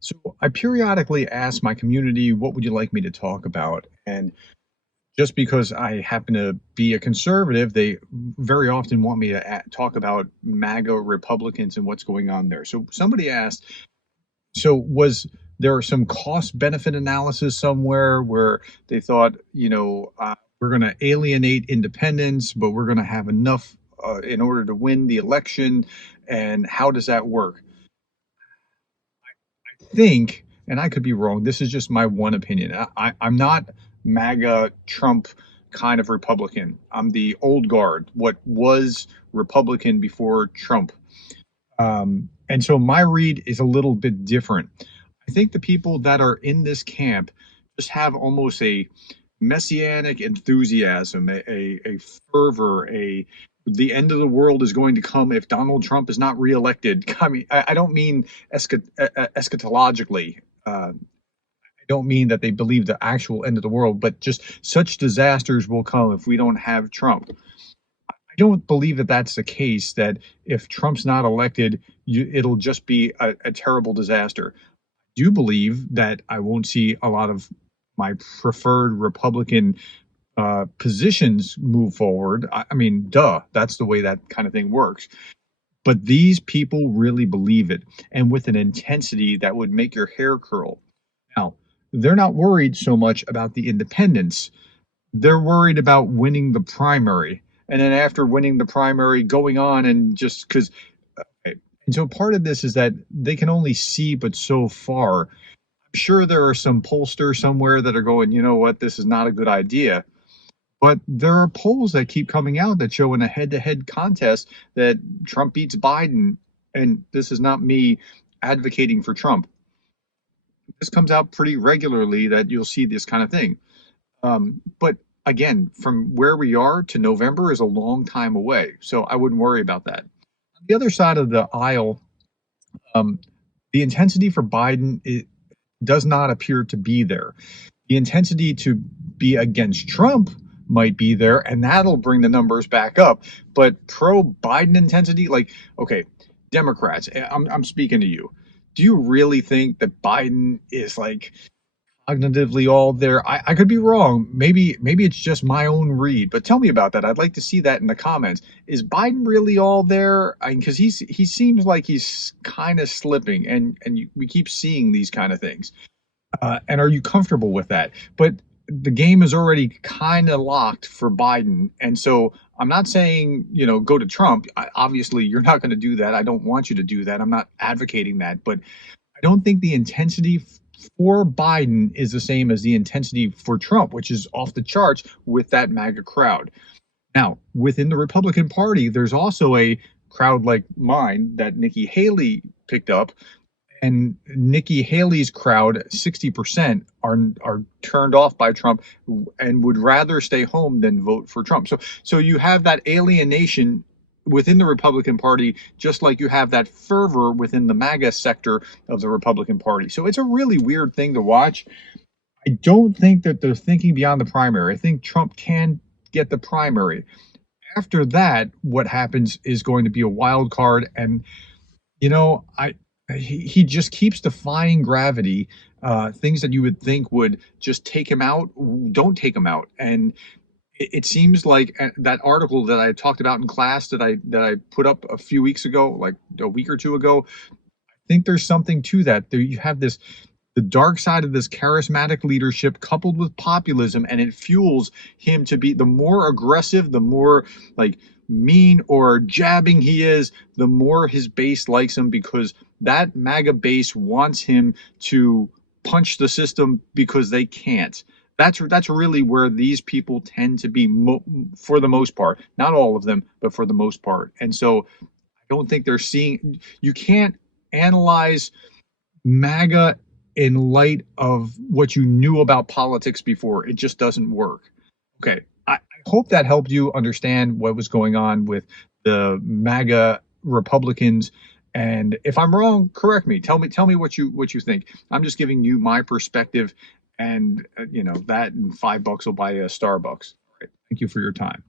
So I periodically ask my community, what would you like me to talk about? And just because I happen to be a conservative, they very often want me to talk about MAGA Republicans and what's going on there. So somebody asked, so was there some cost benefit analysis somewhere where they thought, we're going to alienate independents, but we're going to have enough in order to win the election? And how does that work? Think, and I could be wrong, this is just my one opinion. I'm not MAGA Trump kind of Republican. I'm the old guard, what was Republican before Trump. And so my read is a little bit different. I think the people that are in this camp just have almost a messianic enthusiasm, a fervor, the end of the world is going to come if Donald Trump is not reelected. I mean, I don't mean eschatologically. I don't mean that they believe the actual end of the world, but just such disasters will come if we don't have Trump. I don't believe that that's the case, that if Trump's not elected, it'll just be a terrible disaster. I do believe that I won't see a lot of my preferred Republican positions move forward. I mean, duh, that's the way that kind of thing works. But these people really believe it, and with an intensity that would make your hair curl. Now, they're not worried so much about the independents. They're worried about winning the primary. And then after winning the primary, going on and just because. And so part of this is that they can only see but so far. I'm sure there are some pollsters somewhere that are going, you know what, this is not a good idea. But there are polls that keep coming out that show in a head-to-head contest that Trump beats Biden. And this is not me advocating for Trump. This comes out pretty regularly that you'll see this kind of thing. But again, from where we are to November is a long time away. So I wouldn't worry about that. On the other side of the aisle, um, the intensity for Biden does not appear to be there. The intensity to be against Trump might be there, and that'll bring the numbers back up. But pro Biden intensity, like, okay, Democrats, I'm speaking to you. Do you really think that Biden is like cognitively all there? I could be wrong. Maybe it's just my own read, but tell me about that. I'd like to see that in the comments. Is Biden really all there? Because he seems like he's kind of slipping, and we keep seeing these kind of things. And are you comfortable with that? But the game is already kind of locked for Biden. And so I'm not saying, go to Trump. Obviously, you're not going to do that. I don't want you to do that. I'm not advocating that. But I don't think the intensity for Biden is the same as the intensity for Trump, which is off the charts with that MAGA crowd. Now, within the Republican Party, there's also a crowd like mine that Nikki Haley picked up, and Nikki Haley's crowd, 60% are turned off by Trump and would rather stay home than vote for Trump. So you have that alienation within the Republican Party, just like you have that fervor within the MAGA sector of the Republican Party. So it's a really weird thing to watch. I don't think that they're thinking beyond the primary. I think Trump can get the primary. After that, what happens is going to be a wild card, and I he just keeps defying gravity. Things that you would think would just take him out don't take him out, and it seems like that article that I talked about in class that I put up a few weeks ago, like a week or two ago. I think there's something to that. There you have the dark side of this charismatic leadership coupled with populism, and it fuels him to be the more aggressive, the more like mean or jabbing he is, the more his base likes him, because that MAGA base wants him to punch the system because they can't. That's really where these people tend to be for the most part. Not all of them, but for the most part. And so I don't think they're seeing. You can't analyze MAGA in light of what you knew about politics before. It just doesn't work. Okay, I hope that helped you understand what was going on with the MAGA Republicans. And if I'm wrong, correct me. Tell me what you think. I'm just giving you my perspective, and that and $5 will buy you a Starbucks. All right. Thank you for your time.